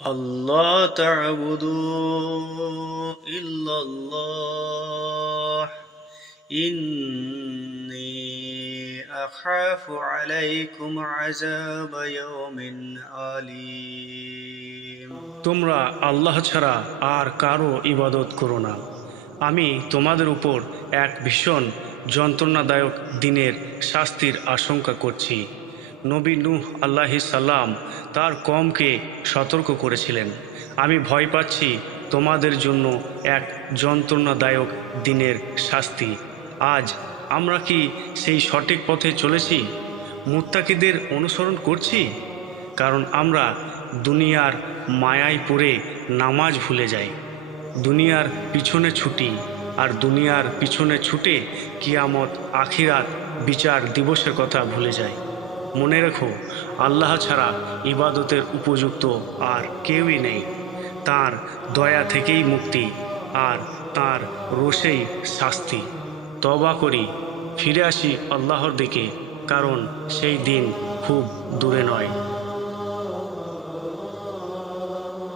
الله تعبدوا إلا الله إني أخاف عليكم عذاب يوم أليم তোমরা আল্লাহ ছাড়া আর কারো ইবাদত করো না। আমি তোমাদের উপর এক ভীষণ যন্ত্রণাদায়ক দিনের শাস্তির আশঙ্কা করছি। নবী নূহ আলাইহিস সালাম তার কওমকে সতর্ক করেছিলেন, আমি ভয় পাচ্ছি তোমাদের জন্য এক যন্ত্রণাদায়ক দিনের শাস্তি। আজ আমরা কি সেই সঠিক পথে চলেছি, মুত্তাকিদের অনুসরণ করছি? কারণ আমরা দুনিয়ার মায়ায় পড়ে নামাজ ভুলে যাই, দুনিয়ার পিছনে ছুটি, আর দুনিয়ার পিছনে ছুটে কিয়ামত আখিরাত বিচার দিবসের কথা ভুলে যাই। মনে রেখো, আল্লাহ ছাড়া ইবাদতের উপযুক্ত আর কেউই নেই। তার দয়া থেকেই মুক্তি, আর তার রোষেই শাস্তি। তওবা করি, ফিরে আসি আল্লাহর দিকে, কারণ সেই দিন খুব দূরে নয়।